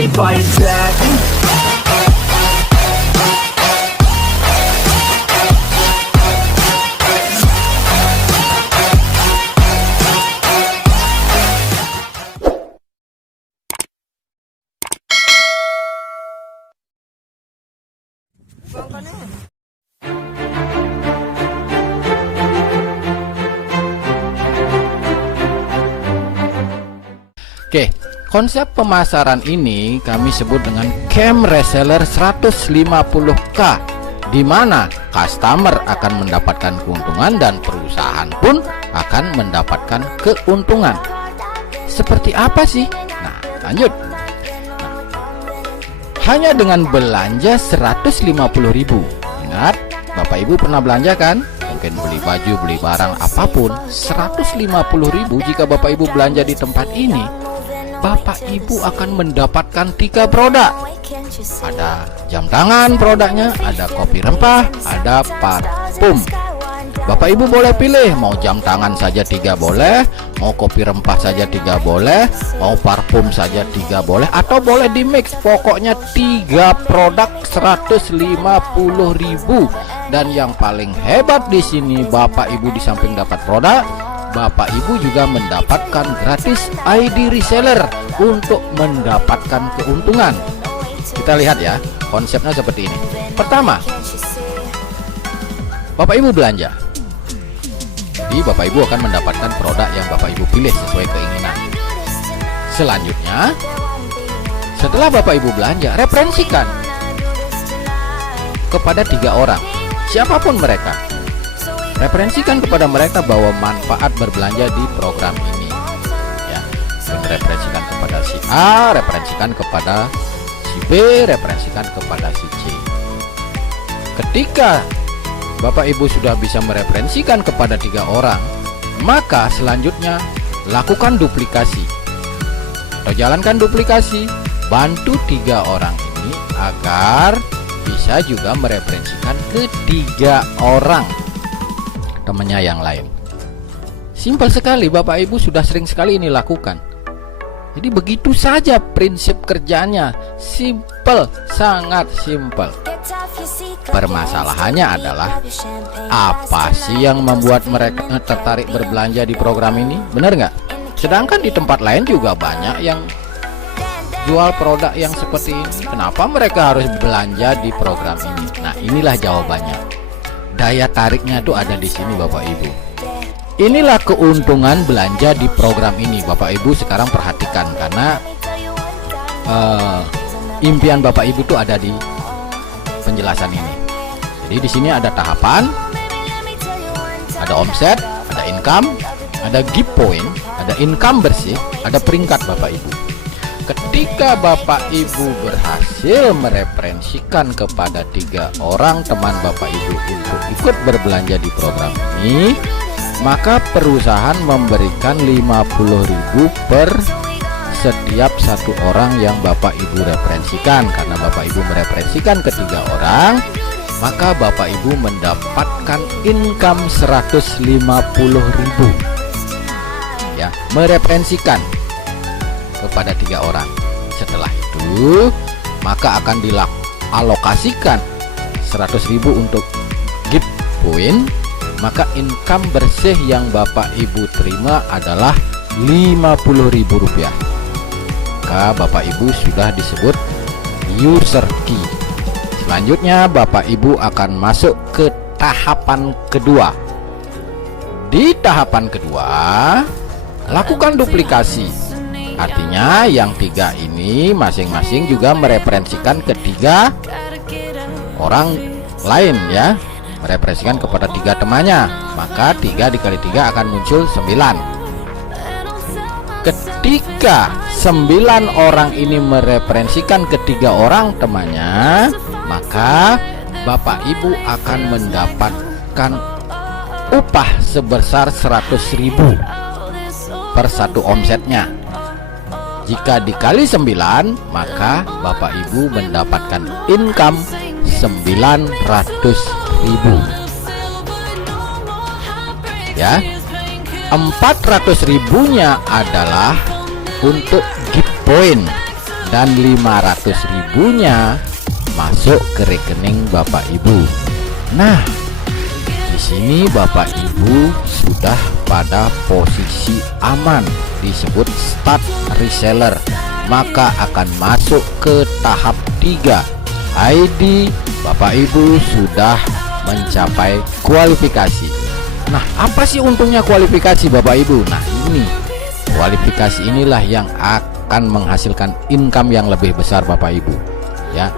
keep fight back. Oke, konsep pemasaran ini kami sebut dengan camp reseller 150k, di mana customer akan mendapatkan keuntungan dan perusahaan pun akan mendapatkan keuntungan. Seperti apa sih? Nah, lanjut. Hanya dengan belanja 150.000. Ingat, Bapak Ibu pernah belanja kan? Mungkin beli baju, beli barang apapun. 150.000 jika Bapak Ibu belanja di tempat ini, Bapak Ibu akan mendapatkan 3 produk. Ada jam tangan produknya, ada kopi rempah, ada parfum. Bapak Ibu boleh pilih, mau jam tangan saja 3 boleh, mau kopi rempah saja 3 boleh, mau parfum saja 3 boleh, atau boleh di mix. Pokoknya 3 produk 150.000. Dan yang paling hebat di sini, Bapak Ibu di samping dapat produk, Bapak Ibu juga mendapatkan gratis ID reseller untuk mendapatkan keuntungan. Kita lihat ya, konsepnya seperti ini. Pertama, Bapak Ibu belanja. Jadi Bapak Ibu akan mendapatkan produk yang Bapak Ibu pilih sesuai keinginan. Selanjutnya, setelah Bapak Ibu belanja, referensikan kepada 3 orang, siapapun mereka. Referensikan kepada mereka bahwa manfaat berbelanja di program ini, ya. Referensikan kepada si A, referensikan kepada si B, referensikan kepada si C. Ketika Bapak Ibu sudah bisa mereferensikan kepada 3 orang, maka selanjutnya lakukan duplikasi atau jalankan duplikasi. Bantu 3 orang ini agar bisa juga mereferensikan ke 3 orang temannya yang lain. Simpel sekali, Bapak Ibu sudah sering sekali ini lakukan. Jadi begitu saja prinsip kerjanya. Simpel, sangat simpel. Permasalahannya adalah, apa sih yang membuat mereka tertarik berbelanja di program ini? Benar nggak? Sedangkan di tempat lain juga banyak yang jual produk yang seperti ini. Kenapa mereka harus belanja di program ini? Nah, inilah jawabannya. Daya tariknya tuh ada di sini, Bapak Ibu. Inilah keuntungan belanja di program ini, Bapak Ibu. Sekarang perhatikan, karena impian Bapak Ibu tuh ada di penjelasan ini. Jadi di sini ada tahapan, ada omset, ada income, ada gift point, ada income bersih, ada peringkat, Bapak Ibu. Ketika Bapak Ibu berhasil mereferensikan kepada 3 orang teman Bapak Ibu untuk ikut berbelanja di program ini, maka perusahaan memberikan 50.000 per setiap 1 orang yang Bapak Ibu referensikan. Karena Bapak Ibu mereferensikan ke 3 orang, maka Bapak Ibu mendapatkan income 150.000. Ya, mereferensikan kepada 3 orang. Setelah itu, maka akan dialokasikan 100.000 untuk gift point. Maka income bersih yang Bapak Ibu terima adalah 50.000 rupiah. Maka Bapak Ibu sudah disebut user key. Selanjutnya Bapak Ibu akan masuk ke tahapan kedua. Di tahapan kedua, lakukan duplikasi. Artinya yang 3 ini masing-masing juga mereferensikan ke 3 orang lain, ya. Mereferensikan kepada 3 temannya. Maka 3 dikali 3 akan muncul 9. Ketika 9 orang ini mereferensikan ke 3 orang temannya, maka Bapak Ibu akan mendapatkan upah sebesar 100.000 per 1 omsetnya. Jika dikali 9, maka Bapak Ibu mendapatkan income 900.000. Ya, 400.000-nya adalah untuk gift point. dan 500 ribunya masuk ke rekening Bapak Ibu. Nah, di sini Bapak Ibu sudah pada posisi aman, disebut start reseller, maka akan masuk ke tahap 3. ID Bapak Ibu sudah mencapai kualifikasi. Nah, apa sih untungnya kualifikasi Bapak Ibu? Nah, ini kualifikasi inilah yang akan menghasilkan income yang lebih besar Bapak Ibu, ya.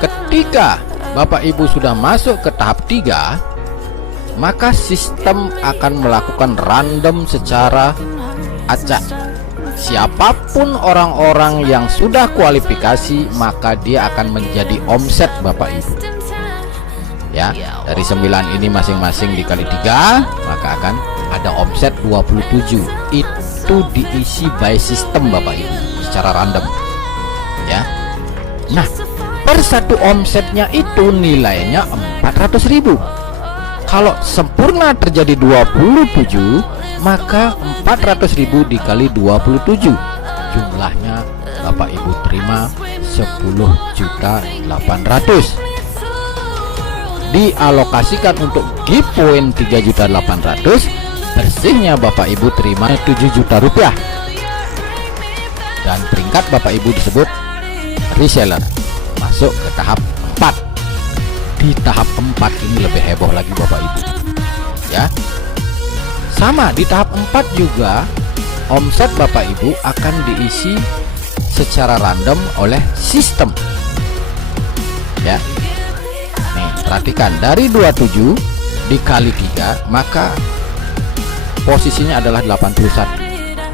Ketika Bapak Ibu sudah masuk ke tahap 3, maka sistem akan melakukan random secara acak. Siapapun orang-orang yang sudah kualifikasi, maka dia akan menjadi omset Bapak Ibu, ya. Dari 9 ini masing-masing dikali 3, maka akan ada omset 27. Itu diisi by system Bapak Ibu secara random, ya. Nah, per satu omsetnya itu nilainya 400 ribu. Kalau sempurna terjadi 27, maka 400 ribu dikali 27, jumlahnya Bapak Ibu terima 10.800.000. Dialokasikan untuk gift point 3.800.000, bersihnya Bapak Ibu terima 7 juta rupiah. Dan peringkat Bapak Ibu disebut reseller, masuk ke tahap 4. Di tahap 4 ini lebih heboh lagi Bapak Ibu, ya. Sama di tahap 4 juga omset Bapak Ibu akan diisi secara random oleh sistem, ya. Nih, perhatikan, dari 27 dikali 3, maka posisinya adalah 81.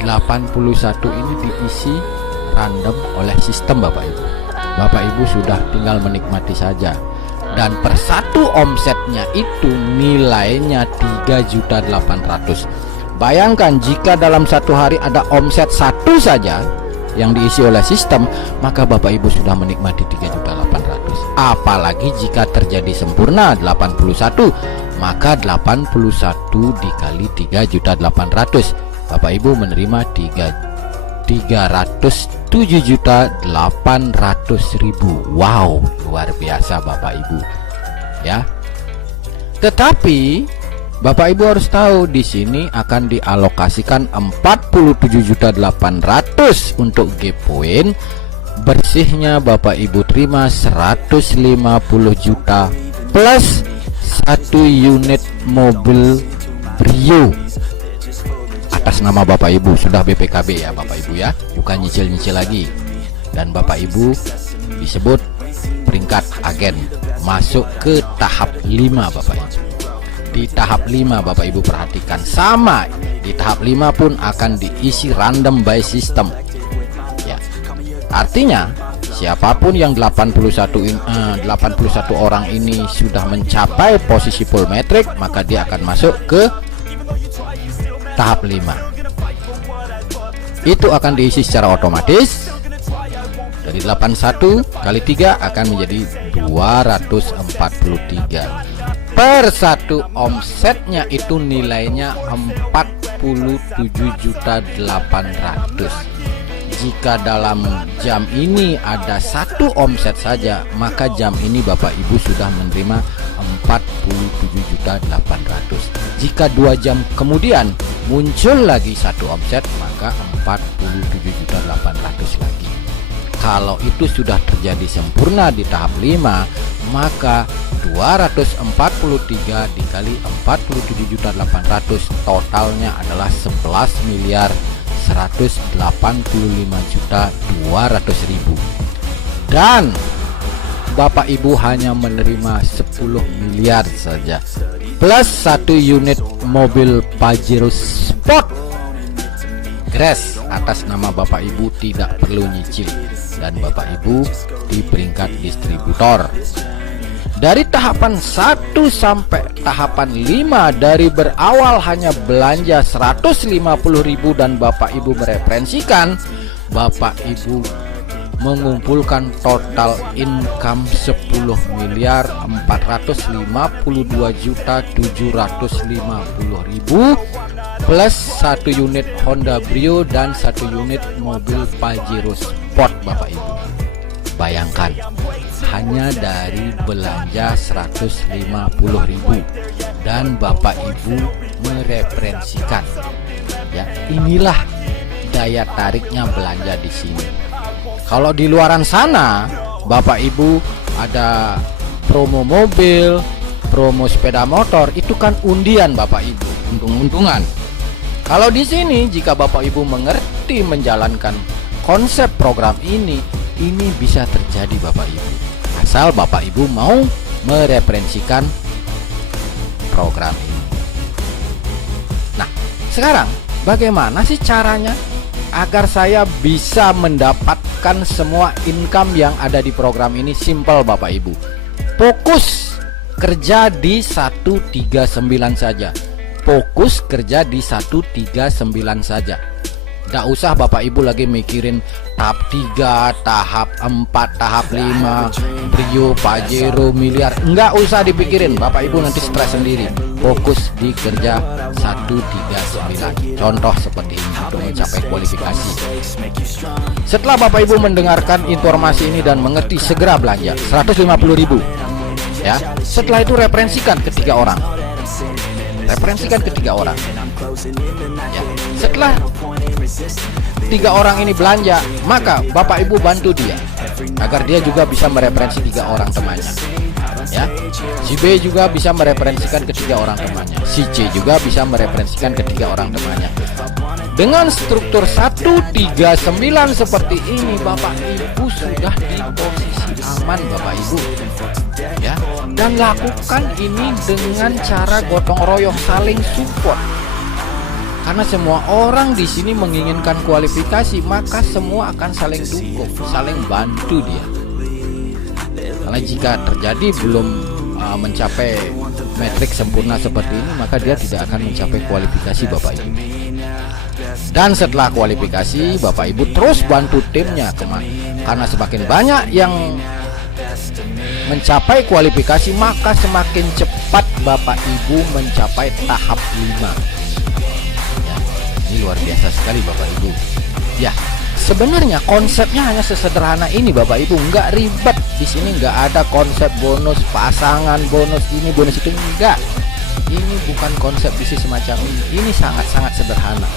81 ini diisi random oleh sistem Bapak Ibu. Bapak Ibu sudah tinggal menikmati saja. Dan per satu omsetnya itu nilainya 3.800.000. Bayangkan jika dalam satu hari ada omset 1 saja yang diisi oleh sistem, maka Bapak Ibu sudah menikmati 3.800.000. Apalagi jika terjadi sempurna 81, maka 81 dikali 3.800.000, Bapak Ibu menerima 307.800.000. Wow, luar biasa Bapak Ibu, ya. Tetapi Bapak Ibu harus tahu, di sini akan dialokasikan 47.800.000 untuk gift point. Bersihnya Bapak Ibu terima 150 juta plus 1 unit mobil Brio atas nama Bapak Ibu. Sudah BPKB ya Bapak Ibu, ya, bukan nyicil-nyicil lagi. Dan Bapak Ibu disebut peringkat agen, masuk ke tahap 5 Bapak Ibu. Di tahap 5 Bapak Ibu perhatikan, sama di tahap 5 pun akan diisi random by system, ya. Artinya siapapun yang 81 orang ini sudah mencapai posisi full metric, maka dia akan masuk ke tahap 5. Itu akan diisi secara otomatis. Dari 81 kali 3 akan menjadi 243. Per satu omsetnya itu nilainya 47.800.000. Jika dalam jam ini ada 1 omset saja, maka jam ini Bapak Ibu sudah menerima 47.800.000. Jika 2 jam kemudian muncul lagi 1 omset, maka 47.800.000 lagi. Kalau itu sudah terjadi sempurna di tahap 5, maka 243 dikali 47.800.000 totalnya adalah 11.185.200.000. Dan Bapak Ibu hanya menerima 10 miliar saja plus 1 unit mobil Pajero Sport Grass atas nama Bapak Ibu, tidak perlu nyicil. Dan Bapak Ibu di peringkat distributor. Dari tahapan 1 sampai tahapan 5, dari berawal hanya belanja 150.000 dan Bapak Ibu mereferensikan, Bapak Ibu mengumpulkan total income 10.452.750.000 plus 1 unit Honda Brio dan 1 unit mobil Pajero Sport Bapak Ibu. Bayangkan, hanya dari belanja 150.000 dan Bapak Ibu mereferensikan. Ya, inilah daya tariknya belanja di sini. Kalau di luaran sana, Bapak Ibu ada promo mobil, promo sepeda motor, itu kan undian Bapak Ibu, untung-untungan. Kalau di sini, jika Bapak Ibu mengerti menjalankan konsep program ini bisa terjadi Bapak Ibu. Asal Bapak Ibu mau mereferensikan program ini. Nah, sekarang bagaimana sih caranya agar saya bisa mendapatkan semua income yang ada di program ini? Simple Bapak Ibu. Fokus kerja di 139 saja. Fokus kerja di 139 saja. Nggak usah Bapak Ibu lagi mikirin tahap 3, tahap 4, tahap 5, Brio, Pajero, miliar. Nggak usah dipikirin, Bapak Ibu nanti stres sendiri. Fokus di kerja 139. Contoh seperti ini untuk mencapai kualifikasi. Setelah Bapak Ibu mendengarkan informasi ini dan mengerti, segera belanja 150.000. Ya, setelah itu referensikan ke 3 orang. Referensikan ke 3 orang. Ya, setelah 3 orang ini belanja, maka Bapak Ibu bantu dia agar dia juga bisa mereferensi 3 orang temannya. Ya, si B juga bisa mereferensikan ke 3 orang temannya. Si C juga bisa mereferensikan ke 3 orang temannya. Dengan struktur 139 seperti ini, Bapak Ibu sudah di posisi aman Bapak Ibu. Ya, dan lakukan ini dengan cara gotong royong, saling support. Karena semua orang di sini menginginkan kualifikasi, maka semua akan saling dukung, saling bantu dia. Karena jika terjadi belum mencapai metrik sempurna seperti ini, maka dia tidak akan mencapai kualifikasi Bapak Ibu. Dan setelah kualifikasi, Bapak Ibu terus bantu timnya, teman. Karena semakin banyak yang mencapai kualifikasi, maka semakin cepat Bapak Ibu mencapai tahap 5. Ya, ini luar biasa sekali Bapak Ibu. Ya, sebenarnya konsepnya hanya sesederhana ini Bapak Ibu, nggak ribet. Di sini nggak ada konsep bonus pasangan, bonus ini, bonus itu, enggak. Ini bukan konsep bisnis semacam ini. Ini sangat-sangat sederhana.